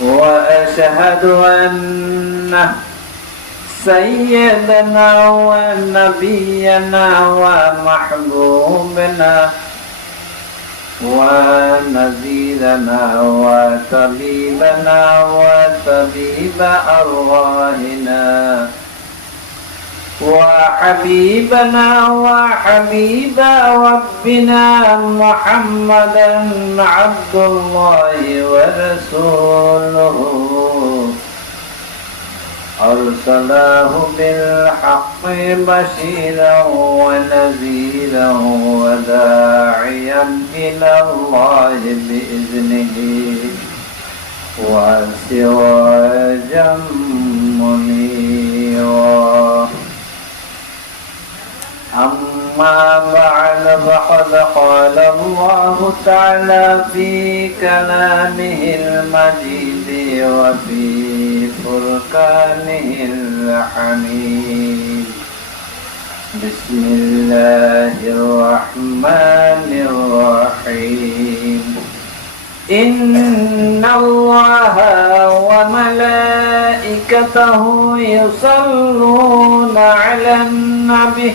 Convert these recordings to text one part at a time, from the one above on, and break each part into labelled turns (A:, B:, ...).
A: وأشهد أن سيدنا ونبينا ومحبوبنا ونذيرنا وطبيبنا وطبيب أرواحنا. وحبيبنا وحبيب ربنا محمدا عبد الله ورسوله. أرسله بالحق بشيرا ونذيرا وداعيا إلى الله بإذنه. وسراجا منيرا. أما بعد فقد قال الله تعالى في كلامه المجيد وفي فرقانه الحميد بسم الله الرحمن الرحيم إن الله وملائكته يصلون على النبي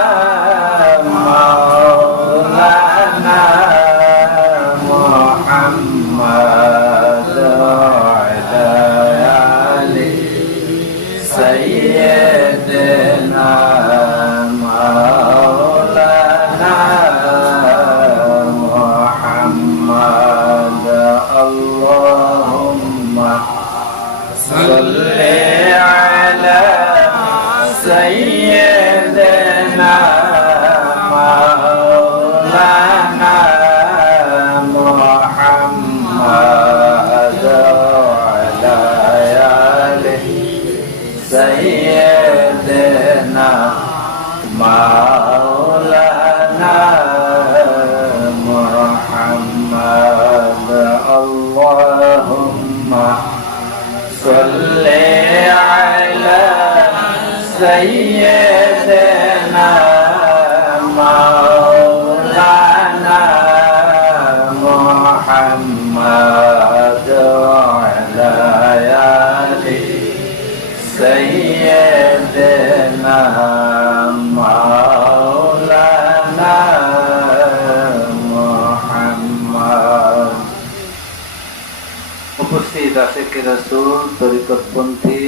A: আশেখ রাসুল তরিকতপন্থী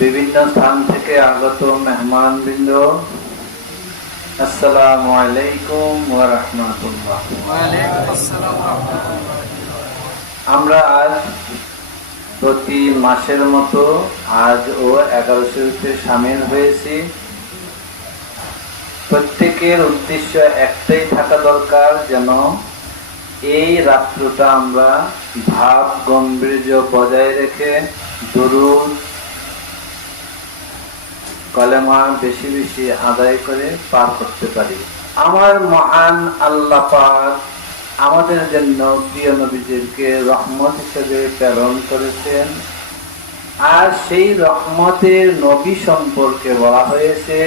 A: বিভিন্ন স্থান থেকে আগত মেহমান বৃন্দ আসসালামু আলাইকুম আমরা আজ প্রতি মাসের মতো আজ ও এগারো সামিল হয়েছি। প্রত্যেকের উদ্দেশ্য একটাই থাকা দরকার যেন এই রাত্রটা আমরা ভাব গম্ভীর্য বজায় রেখে দরুদ, কলেমা বেশি বেশি আদায় করে পার করতে পারি। আমার মহান আল্লাহ পাক আমাদের জন্য প্রিয় নবীদেরকে রহমত হিসেবে প্রেরণ করেছেন। আর সেই রহমতের নবী সম্পর্কে বলা হয়েছে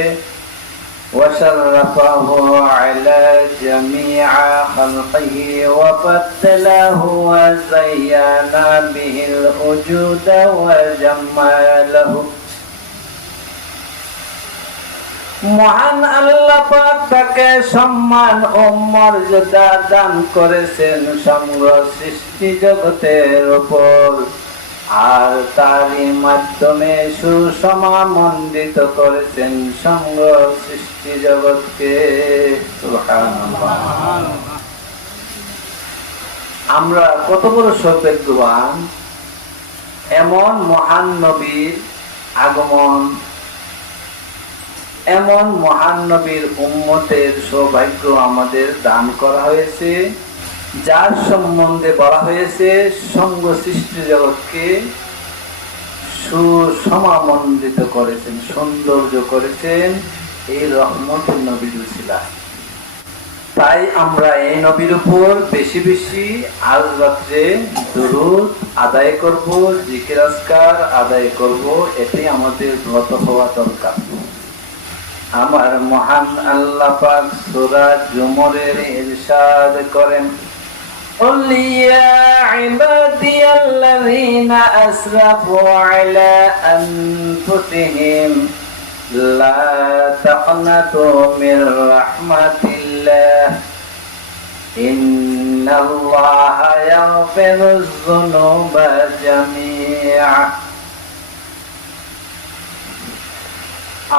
A: وشرفه على جميع خلقه وفضله وزين به الوجود وجماله মহান আল্লাহ পাক তাকে সম্মান ও মর্যাদা দান করেছেন সমগ্র সৃষ্টি জগতের উপর আর তারই মাধ্যমে সুসমামণ্ডিত করেছেন সমগ্র সৃষ্টি জগৎকে। আমরা কত বড় সৌভাগ্যবান, এমন মহান নবীর আগমন, এমন মহান নবীর উম্মতের সৌভাগ্য আমাদের দান করা হয়েছে। যার সম্বন্ধে বলা হয়েছে, সঙ্গ সৃষ্টি জগৎকে সুসমামণ্ডিত করেছেন, সৌন্দর্য করেছেন এই রহমতের নবীর উসিলা তাই আমরা এই নবীর উপর বেশি বেশি আজ রাত্রে দুরুদ আদায় করব, জিকির আজকার আদায় করব এটাই আমাদের ব্রত হওয়া দরকার। আমার মহান আল্লাহ পাক সূরা জুমরের ইরশাদ করেন। قل يا عبادي الذين أسرفوا على أنفسهم لا تقنطوا من رحمة الله إن الله يغفر الذنوب جميعا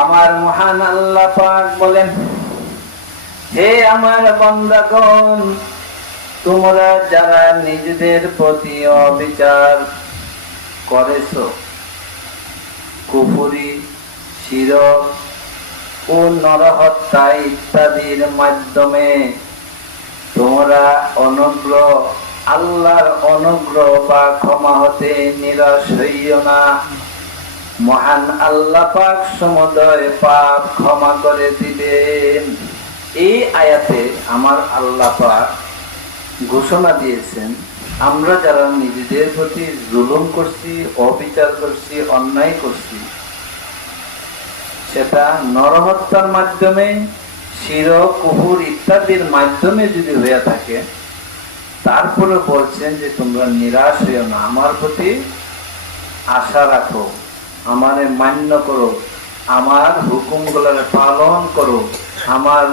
A: আমার মহান আল্লাহ পাক বলেন হে আমার বান্দাগণ তোমরা যারা নিজেদের প্রতি অবিচার করেছ, কুফুরি, শিরক ও নরহত্যা ইত্যাদির মাধ্যমে তোমরা অনুগ্রহ, আল্লাহর অনুগ্রহ বা ক্ষমা হতে নিরাশ হইও না। মহান আল্লাহ পাক সমুদয় পাপ ক্ষমা করে দিবেন। এই আয়াতে আমার আল্লাহ পাক ঘোষণা দিয়েছেন, আমরা যারা নিজেদের প্রতি জুলুম করছি, অবিচার করছি, অন্যায় করছি, সেটা নরহত্যার মাধ্যমে শির কুহুর ইত্যাদির মাধ্যমে যদি হয়ে থাকে, তারপরে বলছেন যে তোমরা নিরাশ হইও না। আমার প্রতি আশা রাখো, আমারে মান্য করো, আমার হুকুমগুলোর পালন করো, আমার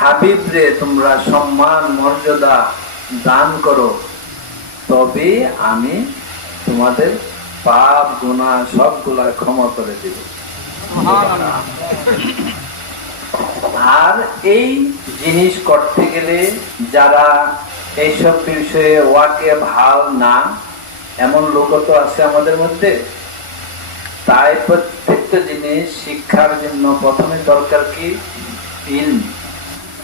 A: হাবিবরে তোমরা সম্মান, মর্যাদা দান করো। তবে আমি তোমাদের পাপ গুণা সবগুলা ক্ষমা করে দিব। আর এই জিনিস করতে গেলে যারা এইসব বিষয়ে ওয়াকে ভালো না, এমন লোক তো আছে আমাদের মধ্যে। তাই প্রত্যেকটা জিনিস শিক্ষার জন্য প্রথমে দরকার কি? ইলম।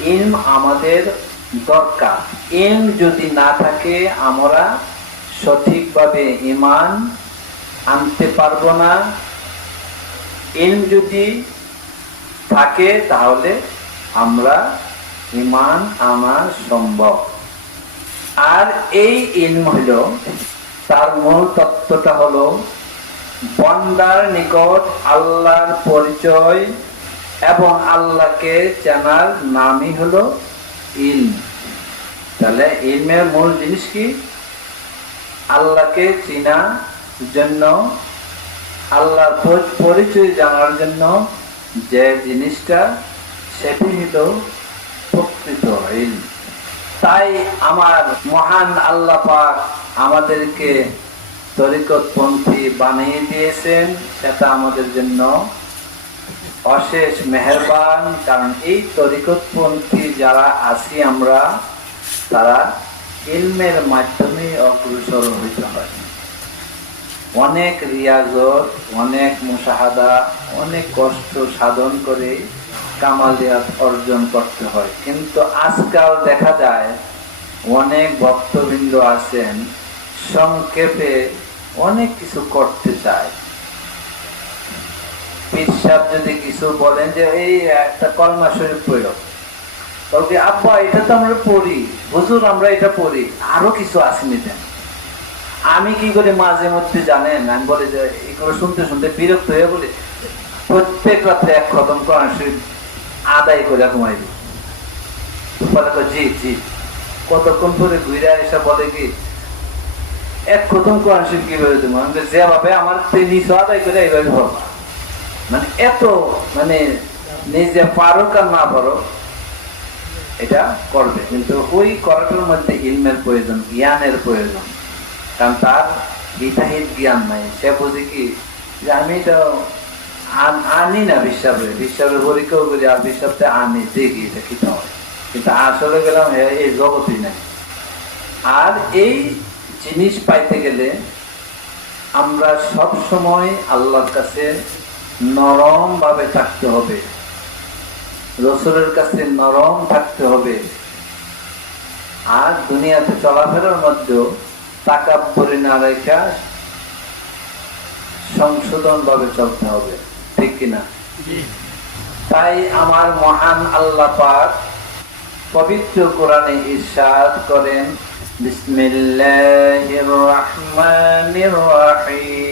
A: ইলম আমাদের দরকার। ইলম যদি না থাকে, আমরা সঠিকভাবে ইমান আনতে পারব না। ইলম যদি থাকে, তাহলে আমরা ইমান আনা সম্ভব। আর এই ইলম হল, তার মূল তত্ত্বটা হলো, বন্দার নিকট আল্লাহর পরিচয় এবং আল্লাহকে জানার নামই হলো ইলম। তাহলে ইলমের মূল জিনিস কি? আল্লাহকে চিনা জন্য, আল্লাহর পরি- পরিচয় জানার জন্য যে জিনিসটা সেটি হলো প্রকৃত ইলম। তাই আমার মহান আল্লাহ পাক আমাদেরকে তরিকতপন্থী বানিয়ে দিয়েছেন, সেটা আমাদের জন্য অশেষ মেহেরবান, কারণ এই তরিকতপন্থী যারা আছি আমরা, তারা ইলমের মাধ্যমে অগ্রসর হইতে হয়। অনেক রিয়াজত, অনেক মুশাহাদা, অনেক কষ্ট সাধন করে কামালিয়াত অর্জন করতে হয়। কিন্তু আজকাল দেখা যায়, অনেক ভক্তবৃন্দ আছেন, সংক্ষেপে অনেক কিছু করতে চায়। পীর যদি কিছু বলেন যে এই একটা কলমা শরীফ তবে আব্বা এটা তো আমরা পড়ি। হুজুর আমরা এটা পড়ি। আরও কিছু আসেনি দেন আমি কি করে মাঝে মধ্যে জানেন আমি বলি যে এগুলো শুনতে শুনতে বিরক্ত হয়ে বলি প্রত্যেক রাত্রে এক খতম কোরআন শরীফ আদায় করে ঘুমাই দিই। বলে জি জি। কতক্ষণ পরে ঘুরে এসে বলে কি এক খতম কোরআন শরীফ বলি, যেভাবে আমার নিচে আদায় করে এইভাবে ভাবা মানে এত মানে নিজে পারো আর না পারো এটা করবে। কিন্তু ওই করাটার মধ্যে ইলমের প্রয়োজন, জ্ঞানের প্রয়োজন। কারণ তার হিতাহিত জ্ঞান নাই। সে বুঝে কি যে আমি তো আনি না বিশ্বাসে বিশ্বাসের পরীক্ষাও করি আর বিশ্বাসে আনি, দেখি এটা কি হয়? কিন্তু আসলে গেলাম এই জগতই নাই। আর এই জিনিস পাইতে গেলে আমরা সব সময় আল্লাহর কাছে নরম ভাবে থাকতে হবে। রসুলের কাছে নরম থাকতে হবে। আর দুনিয়াতে চলাফেরার মধ্যেও তাকাব্বরি না রেখা সংশোধন ভাবে চলতে হবে। ঠিক কিনা? তাই আমার মহান আল্লাহ পাক পবিত্র কোরআনে ইরশাদ করেন বিসমিল্লাহির রহমানির রহিম।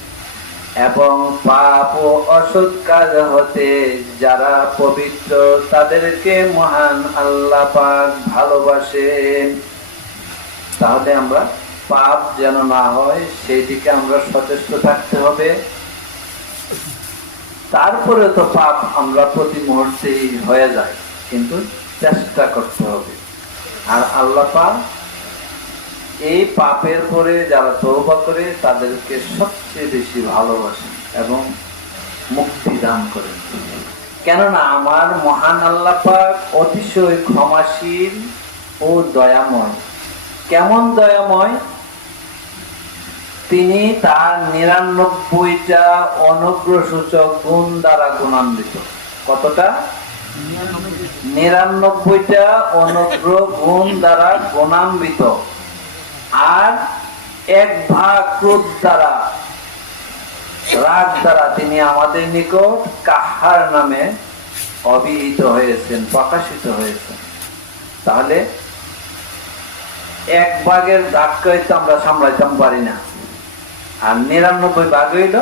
A: এবং পাপ ও অসৎ কাজ হতে যারা পবিত্র, তাদেরকে মহান আল্লাহ পাক ভালোবাসেন। তাহলে আমরা পাপ যেন না হয় সেই দিকে আমরা সচেষ্ট থাকতে হবে। তারপরে তো পাপ আমরা প্রতি মুহূর্তেই হয়ে যায়, কিন্তু চেষ্টা করতে হবে। আর আল্লাহ পাক এই পাপের পরে যারা তৌবা করে, তাদেরকে সবচেয়ে বেশি ভালোবাসেন এবং মুক্তি দান করেন কেননা আমার মহান আল্লাহ পাক অতিশয় ক্ষমাশীল ও দয়াময়। কেমন দয়াময়? তিনি তার নিরানব্বইটা অনুগ্রসূচক গুণ দ্বারা গুণান্বিত। কতটা? নিরানব্বইটা অনুগ্রহ গুণ দ্বারা গুণান্বিত। আর এক ভাগ ক্রোধ দ্বারা, রাগ দ্বারা তিনি আমাদের নিকট কাহার নামে অভিহিত হয়েছেন, প্রকাশিত হয়েছেন। তাহলে এক ভাগের ধাক্কায় তো আমরা সামলাইতাম পারি না। আর নিরানব্বই ভাগ হইল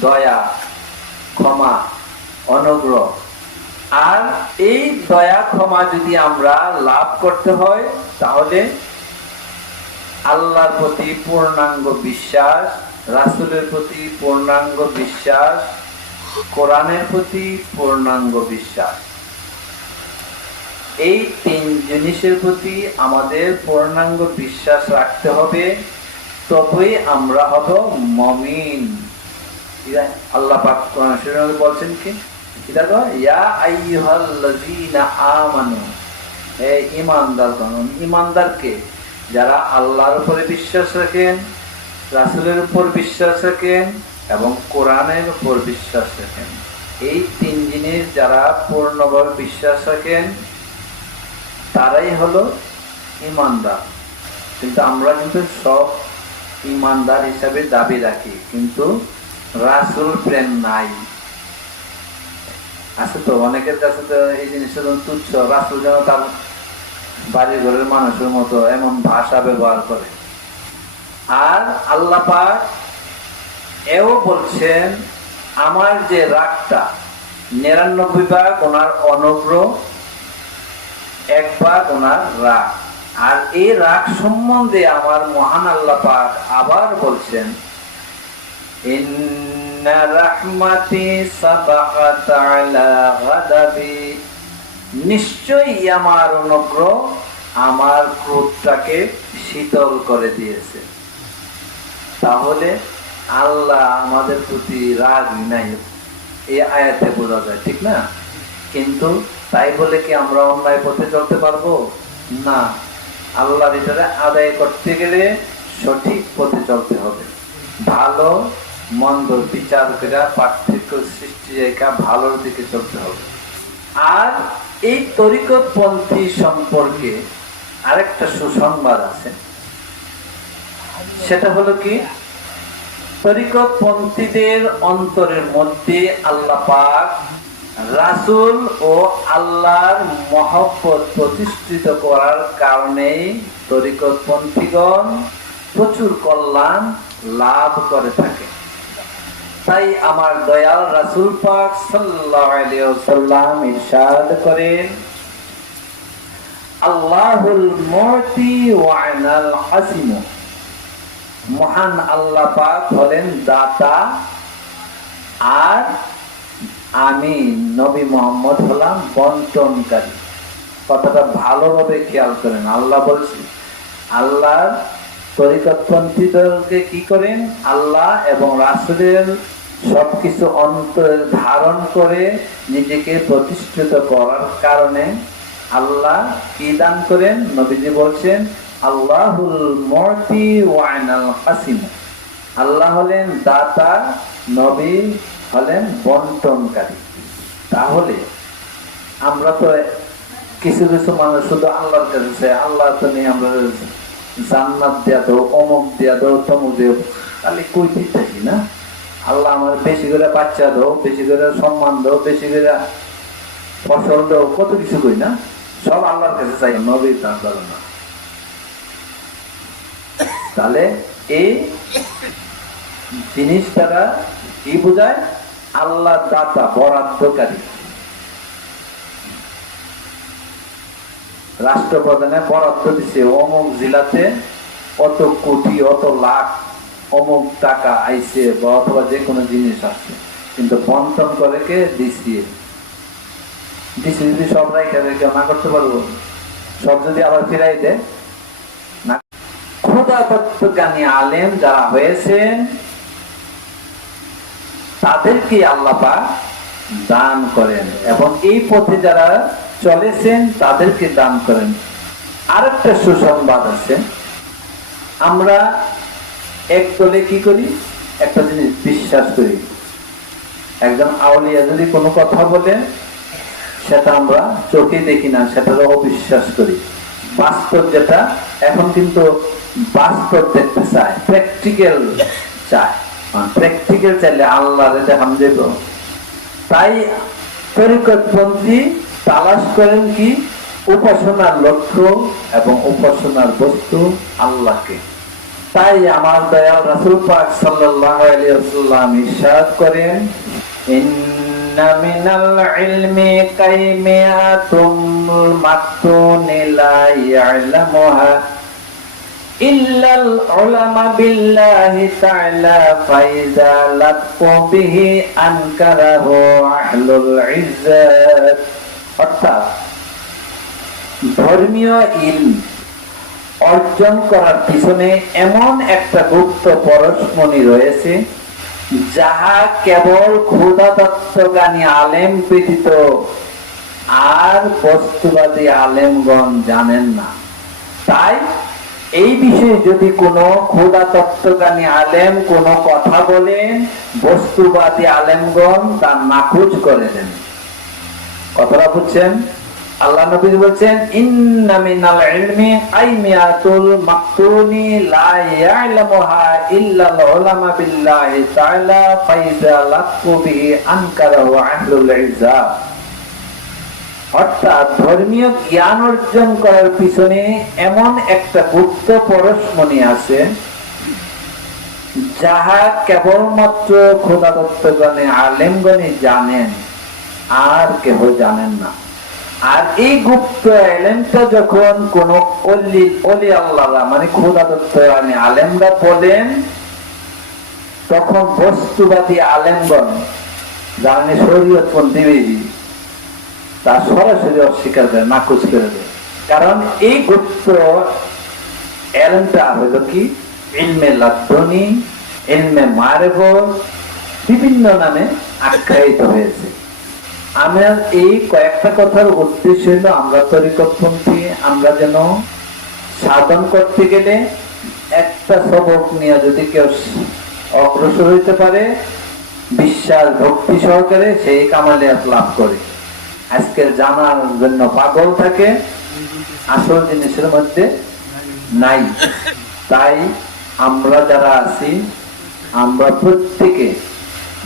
A: দয়া, ক্ষমা, অনুগ্রহ। আর এই দয়া, ক্ষমা যদি আমরা লাভ করতে হয়, তাহলে আল্লাহর প্রতি পূর্ণাঙ্গ বিশ্বাস, রাসুলের প্রতি পূর্ণাঙ্গ বিশ্বাস, কোরআনের প্রতি পূর্ণাঙ্গ বিশ্বাস। এই তিন জিনিসের প্রতি আমাদের পূর্ণাঙ্গ বিশ্বাস রাখতে হবে, তবেই আমরা হব মমিন। আল্লাহ পাক বলছেন কি? তো, ইয়া আইয়ুহাল্লাযীনা ঈমানদারকে যারা আল্লাহর উপরে বিশ্বাস রাখেন, রাসূলের উপর বিশ্বাস রাখেন এবং কোরআনের উপর বিশ্বাস রাখেন। এই তিন জিনিস যারা পূর্ণভাবে বিশ্বাস রাখেন, তারাই হলো ইমানদার। কিন্তু আমরা কিন্তু সব ঈমানদার হিসাবে দাবি রাখি, কিন্তু রাসূল প্রেম নাই। আছে তো, অনেকের কাছে তো এই জিনিসটা তুচ্ছ, রাসূল যেন তার বাড়ি ঘরের মানুষের মতো এমন ভাষা ব্যবহার করে। আর আল্লাহ এও বলছেন, আমার যে রাগটা, নিরানব্বই ভাগ ওনার অনুগ্রহ, এক ভাগ ওনার রাগ। আর এই রাগ সম্বন্ধে আমার মহান আল্লাহ পাক আবার বলছেন, ইন্না রাহমাতি সাবাকাত আলা গাদাবি। নিশ্চয়ই আমার অনুগ্রহ আমার ক্রোধটাকে শীতল করে দিয়েছে। তাহলে আল্লাহ আমাদের প্রতি রাগ নাই। এই আয়াতে বোঝা যায়, ঠিক না? কিন্তু তাই বলে কি আমরা অন্যায় পথে চলতে পারব? না, আল্লাহর এটারে আদায় করতে গেলে সঠিক পথে চলতে হবে। ভালো, মন্দ বিচার করে পার্থক্য সৃষ্টি জায়গা ভালোর দিকে চলতে হবে। আর এই তরিকতপন্থী সম্পর্কে আরেকটা সুসংবাদ আছে। সেটা হলো কি? তরিকতপন্থীদের অন্তরের মধ্যে আল্লাহ পাক রাসূল ও আল্লাহর মহব্বত প্রতিষ্ঠিত করার কারণেই তরিকতপন্থীগণ প্রচুর কল্যাণ লাভ করে থাকে। তাই আমার দয়াল রাসূল পাক সাল্লাল্লাহু আলাইহি ওয়াসাল্লাম ইরশাদ করেন, আল্লাহুল মহান আল্লাহ পাক হলেন দাতা আর আমি নবী মোহাম্মদ হলাম বন্টনকারী। কথাটা ভালোভাবে খেয়াল করেন। আল্লাহ বলছে আল্লাহর তরিকতপন্থীদেরকে কি করেন? আল্লাহ এবং রাসুলের সবকিছু অন্তরে ধারণ করে নিজেকে প্রতিষ্ঠিত করার কারণে আল্লাহ কি দান করেন? নবীজি বলছেন, আল্লাহুল মর্তি ওয়াইনাল হাসিম আল্লাহ হলেন দাতা, নবী হলেন বন্টনকারী। তাহলে আমরা তো কিছু কিছু মানুষ শুধু আল্লাহর কাছে চাই। আল্লাহ তো নেই, আমরা জান্নাত দিয়া দাও, অমুক দিয়া দাও, তমুক দিও। খালি কই দিতেছি না? আল্লাহ আমার বেশি করে বাচ্চা দাও, বেশি করে সম্মান দাও, বেশি করে ফসল দাও, কত কিছু কই না? সব আল্লাহর কাছে চাই নবীর দান করে না তাহলে এই জিনিস দ্বারা কি বোঝায়? আল্লাহ দাতা, বরাদ্দকারী। রাষ্ট্রপ্রধানে বরাদ্দ দিছে, অমুক জেলাতে অত কোটি, অত লাখ অমুক টাকা আইছে বা অথবা যে কোনো জিনিস আছে, কিন্তু বন্টন করে কে? দিছি দিছি যদি সব রাইখা রেখে না করতে পারব? সব যদি আবার ফিরাই দেয়? না। আলেম যারা হয়েছেন তাদেরকে আল্লাহ পাক দান করেন এবং এই পথে যারা চলেছেন, তাদেরকে দান করেন। আরেকটা সুসংবাদ আছে। আমরা এক দলে কি করি? একটা জিনিস বিশ্বাস করি। একজন আউলিয়া যদি কোনো কথা বলে সেটা আমরা চোখে দেখি না সেটা অবিশ্বাস করি। বাস্তব যেটা, এখন কিন্তু বাস্তব দেখতে চায় প্র্যাকটিক্যাল চায়। প্র্যাকটিক্যাল চাইলে আল্লাহ দেখাম দেব। তাই তরিকতপন্থী তালাশ করেন কি? উপাসনার লক্ষ্য এবং উপাসনার বস্তু আল্লাহকে। তাই আমার দয়াল রাসূল পাক সাল্লাল্লাহু আলাইহি ওয়াসাল্লাম ইরশাদ করেন ইন্না মিনাল ইলমি কাইমিয়াতুম মাকতুন লা ইয়ালামুহা إلا العلماء بالله تعالى فإذا لطفوا به أنكره أهل العزة অর্থাৎ ধর্মীয় ইল অর্জন করার পিছনে এমন একটা গুপ্ত পরশমণি রয়েছে, যাহা কেবল ক্ষুদাতত্ত্বজ্ঞানী আলেম ব্যতীত আর বস্তুবাদী আলেমগণ জানেন না। তাই এই বিষয়ে যদি কোনো ক্ষুদা তত্ত্বজ্ঞানী আলেম কোনো কথা বলেন, বস্তুবাদী আলেমগণ তার নাকুচ করে দেন। কথাটা বুঝছেন? আল্লাহ নবী বলছেন ইলমি আইমিয়াতুল মাকতুনি লা ইয়ালামুহা উলামা বিল্লাহি তাআলা ফাইজা লাকু বিহি আহলুল ইজ্জা। অর্থাৎ ধর্মীয় জ্ঞান অর্জন করার পিছনে এমন একটা গুপ্ত পরশমণি আছে, যাহা কেবলমাত্র খোদা তত্ত্বগণে আলেমগণে জানেন, আর কেহ জানেন না। আর এই গুপ্ত এলেমটা যখন কোন অলি অলি আল্লাহরা মানে আলেমরা বলেন, তখন বস্তুবাদী আলেমগণ জানেন শরীয়তপন্থী বেরিয়ে তা সরাসরি অস্বীকার করে, নাকুচ করে দেয়। কারণ এই গুপ্ত এলমটা হলো কি? ইলমে লাদ্দনি ইলমে মারেব বিভিন্ন নামে আখ্যায়িত হয়েছে। আমরা এই কয়েকটা কথার উদ্দেশ্য হলো আমরা তরিকতপন্থী আমরা যেন সাধন করতে গেলে একটা সবক নিয়ে যদি কেউ অগ্রসর হইতে পারে, বিশ্বাস, ভক্তি সহকারে সেই কামালে লাভ করে। আজকের জানার জন্য পাগল থাকে, আসল জিনিসের মধ্যে নাই। তাই আমরা যারা আছি, আমরা প্রত্যেকে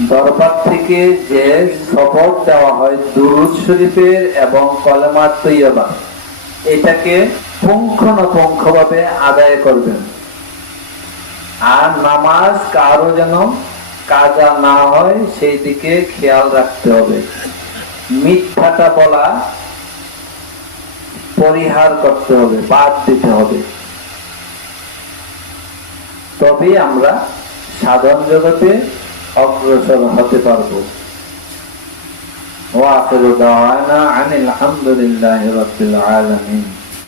A: দরবার থেকে যে শপথ দেওয়া হয় দুরুদ শরীফের এবং কলেমার তৈয়বা, এটাকে পুঙ্খানুপুঙ্খ ভাবে আদায় করবেন। আর নামাজ কারও যেন কাজা না হয়, সেই দিকে খেয়াল রাখতে হবে। মিথ্যাটা বলা পরিহার করতে হবে, বাদ দিতে হবে। তবেই আমরা সাধারণ জগতে أفرس الخط فرضه وآخر دعوانا عن الحمد لله رب العالمين.